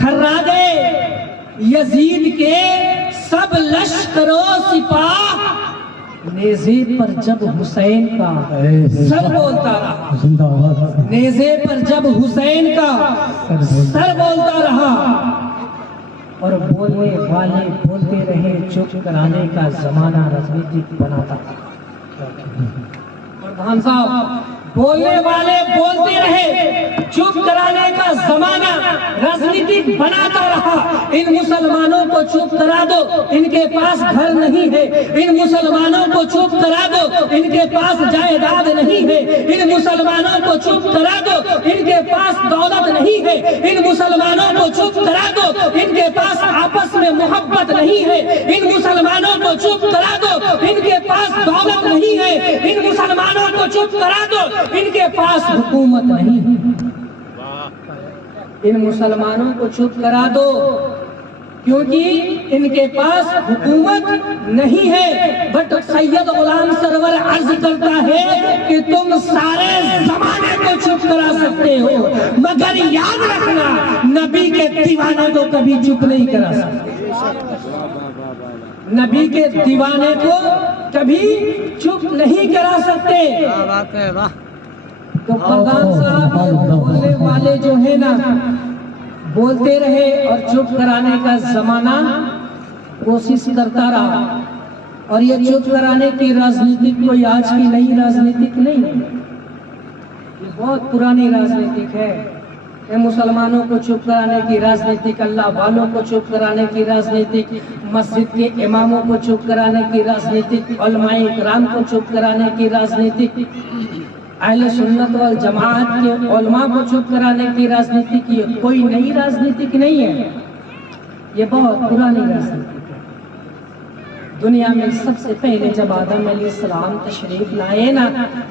تھرا دے یزید کے سب لشکر و سپاہ، نیزے پر جب حسین کا سر بولتا رہا، نیزے پر جب حسین کا سر بولتا رہا، اور بولنے والے بولتے رہے، چپ کرانے کا زمانہ راجنیتک بناتا پردھان صاحب، بولنے والے بولتے رہے، چپ کرانے کا زمانہ راجنیتک بناتا رہا۔ ان مسلمانوں کو چپ کرا دو، ان کے پاس گھر نہیں ہے، ان مسلمانوں کو چپ کرا دو، ان کے پاس جائیداد نہیں ہے، ان مسلمانوں کو چپ کرا دو، ان کے پاس دولت نہیں ہے، ان مسلمانوں کو چپ کرا دو، ان کے پاس آپس میں محبت نہیں ہے، ان مسلمانوں کو چپ کرا دو، ان کے پاس دولت نہیں ہے، ان مسلمانوں کو چپ کرا دو، ان کے پاس حکومت نہیں ہے۔ ان مسلمانوں کو چپ کرا دو کیونکہ ان کے پاس حکومت نہیں ہے۔ بٹ سید غلام سرور عرض کرتا ہے کہ تم سارے زمانے کو چپ کرا سکتے ہو، مگر یاد رکھنا نبی کے دیوانے کو کبھی چپ نہیں کرا سکتے، نبی کے دیوانے کو کبھی چپ نہیں کرا سکتے۔ تو پردھان صاحب، بولنے والے جو ہے نا بولتے رہے اور چپ کرانے کا زمانہ کوشش کرتا رہا، اور یہ چپ کرانے کی راجنیتک کوئی آج کی نئی راجنیتک نہیں ہے، یہ بہت پرانی راجنیتک ہے۔ یہ مسلمانوں کو چپ کرانے کی راجنیتک، اللہ والوں کو چپ کرانے کی راجنیتک، مسجد کے اماموں کو چپ کرانے کی راجنیتک، علماء کرام کو چپ کرانے کی راجنیتک، اہل سنت والجماعت کے علماء کو چپ کرانے کی راجنیتک، یہ کوئی نئی راجنیتک نہیں ہے، یہ بہت پرانی راجنیتک ہے۔ دنیا میں سب سے پہلے جب آدم علیہ السلام تشریف لائے نا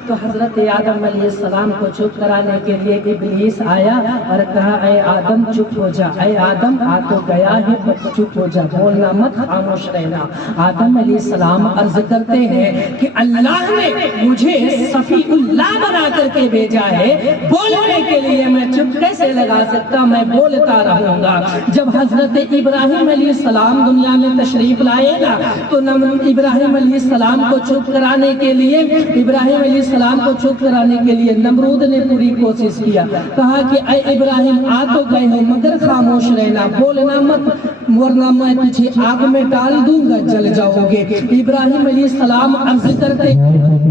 تو حضرت آدم علیہ السلام کو چپ کرانے کے لیے ابلیس آیا اور کہا، اے آدم چپ ہو جا، اے آدم آ تو گیا ہے پر چپ ہو جا، بولنا مت، خاموش رہنا۔ آدم علیہ السلام عرض کرتے ہیں کہ اللہ نے مجھے صفی اللہ بنا کر کے بھیجا ہے، بولنے کے لیے میں چپ کیسے لگا سکتا، میں بولتا رہوں گا۔ جب حضرت ابراہیم علیہ السلام دنیا میں تشریف لائے نا تو ابراہیم علیہ السلام کو چپ کرانے کے لیے نمرود نے پوری کوشش کیا، کہا کہ اے ابراہیم آ تو گئے ہو مگر خاموش رہنا، بولنا مت ورنہ میں تجھے آگ میں ڈال دوں گا، جل جاؤ گے۔ ابراہیم علیہ السلام عرض کرتے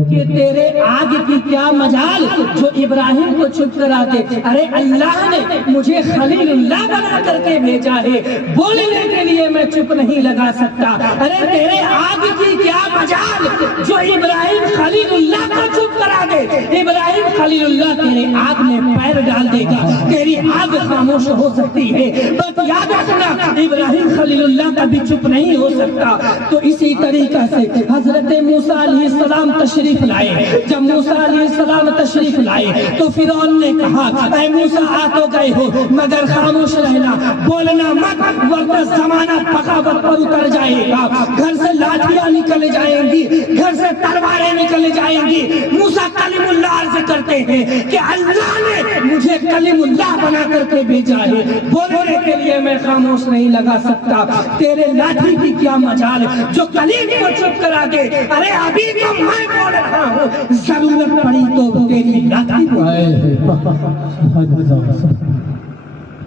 کہ تیرے آگ کی کیا مجال جو ابراہیم کو چپ کرا دے، ارے اللہ نے مجھے خلیل اللہ بنا کر کے بھیجا ہے، بولنے کے لیے میں چپ نہیں لگا سکتا، ارے تیرے آگ کی کیا مجال جو ابراہیم خلیل اللہ کو چپ کرا دے، ابراہیم خلیل اللہ تیرے آگ میں پیر ڈال دے گا، تیری آگ خاموش ہو سکتی ہے، بس یاد رکھنا ابراہیم خلیل اللہ کا بھی چپ نہیں ہو سکتا۔ تو اسی طریقہ سے حضرت موسیٰ علیہ السلام تشریف لائے، جب موسیٰ علیہ السلام تشریف لائے تو فرعون نے کہا، اے موسیٰ آ تو گئے ہو مگر خاموش رہنا، بولنا مت ورنہ زمانہ بغاوت پر اتر جائے گا، گھر سے لاٹھیاں نکل جائیں گی، گھر سے تلواریں نکل جائیں گی۔ موسیٰ کلیم اللہ عرض کرتے ہیں کہ اللہ نے مجھے کلیم اللہ بنا کر کے بھیجا ہے، بولنے کے لیے میں خاموش نہیں لگا سکتا، تیرے لاٹھی کی کیا مجال جو کلیم کو چپ کرا دے، ارے ابھی تو میں بول رہا ہوں، ضرورت پڑی تو تیری لاٹھی کو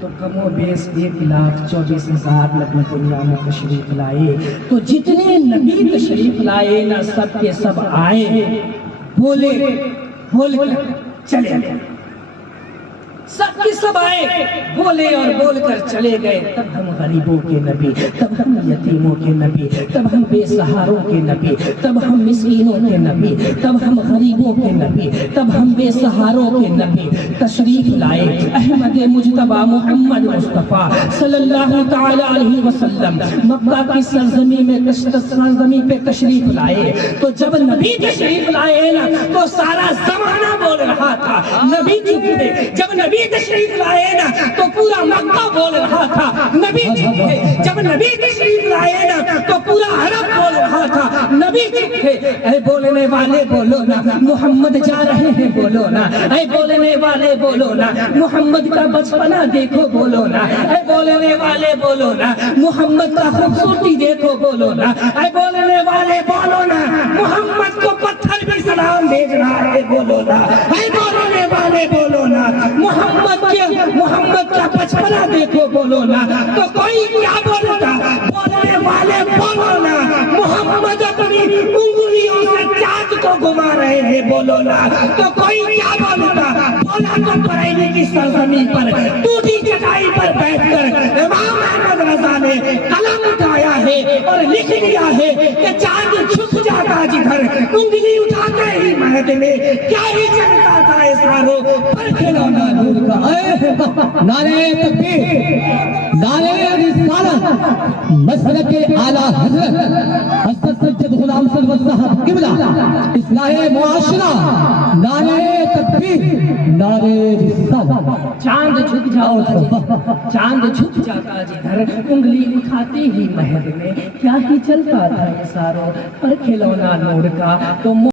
تو کم و بیش 1,24,000 نبی دنیا میں تشریف لائے، تو جتنے نبی تشریف لائے نا سب کے سب آئے، بولے بول چلے گئے، سب کے سب آئے، بولے اور بول کر چلے گئے۔ تب ہم غریبوں کے نبی، تب ہم یتیموں کے نبی، تب ہم بے سہاروں کے نبی، تب ہم مسکینوں کے نبی، تب ہم غریبوں کے نبی، تب ہم بے سہاروں کے نبی تشریف لائے۔ احمد مجتبیٰ محمد مصطفیٰ صلی اللہ تعالی علیہ وسلم مکہ کی سرزمین پہ تشریف لائے، تو جب نبی تشریف لائے نا تو سارا زمانہ بول رہا تھا نبی چپ تھے، جب نبی تشریف لائے نا تو پورا مکہ بول رہا تھا نبی چپ تھے، جب نبی تشریف لائے نا تو پورا عرب بول رہا تھا نبی چپ تھے۔ اے بولنے والے بولو نا محمد جا رہے ہیں، بولو نا، اے بولنے والے بولو نا محمد کا بچپنا دیکھو، بولو نا، اے بولنے والے بولو نا محمد کا خوبصورتی دیکھو بولو نا، اے بولنے والے بولو نا محمد کو پتھر بھی سلام بھیج رہا ہے بولو نا، اے بولنے والے بولو نا محمد کا بچپنا دیکھو بولو نا، تو کوئی کیا بولتا؟ بولنے والے بولو نا محمد اپنی انگلیوں سے چاند کو گھما رہے ہیں بولو نا، تو کوئی کیا بولتا؟ بولا تو بریلی کی سرزمین پر ٹوٹی چٹائی پر بیٹھ کر امام احمد رضا نے قلم اٹھایا ہے اور لکھ دیا ہے کہ چاند چھپ جاتا جدھر انگلی اٹھاتے ہی مہد میں کیا ہی چلتا تھا اسارو پر کھلونا نور کا۔ نعرہ تکبیر، نعرہ رسالت، مسلک اعلیٰ حضرت حضرت سید غلام سرور صاحب قبلہ، اصلاح معاشرہ، نعرہ تکبیر، نعرہ رسالت۔ چاند چھپ جاتا جدھر، چاند چھپ جاتا جدھر انگلی اٹھاتے ہی مہد میں کیا ہی چلتا تھا اسارو پر کھلونا نور کا۔ تو